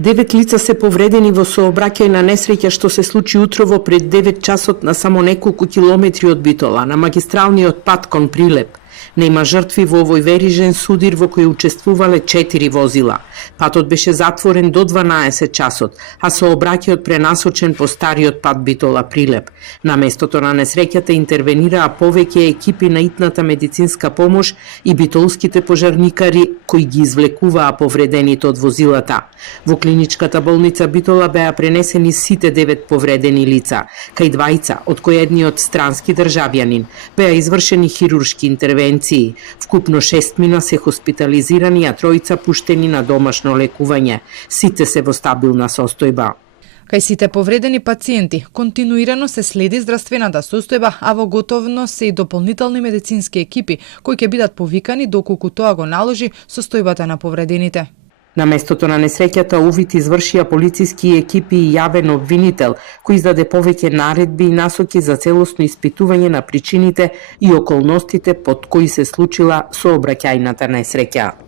9 лица се повредени во сообраќајна несреќа што се случи утрово пред 9 часот на само неколку километри од Битола, на магистралниот пат кон Прилеп. Нема жртви во овој верижен судир во кој учествувале 4 возила. Патот беше затворен до 12 часот, а сообраќајот пренасочен по стариот пат Битола-Прилеп. На местото на несреќата интервенираа повеќе екипи на итната медицинска помош и битолските пожарникари кои ги извлекуваа повредените од возилата. Во клиничката болница Битола беа пренесени сите 9 повредени лица, кај двајца, од кои едниот странски државјанин. Беа извршени хируршки интервенции. Вкупно 6 мина се хоспитализирани, а 3 пуштени на домашно лекување. Сите се во стабилна состојба. Кај сите повредени пациенти, континуирано се следи здравствената состојба, а во готовност се и дополнителни медицински екипи, кои ќе бидат повикани доколку тоа го наложи состојбата на повредените. На местото на несреќата увид извршија полициски екипи и јавен обвинител, кој издаде повеќе наредби и насоки за целосно испитување на причините и околностите под кои се случила сообраќајната несреќа.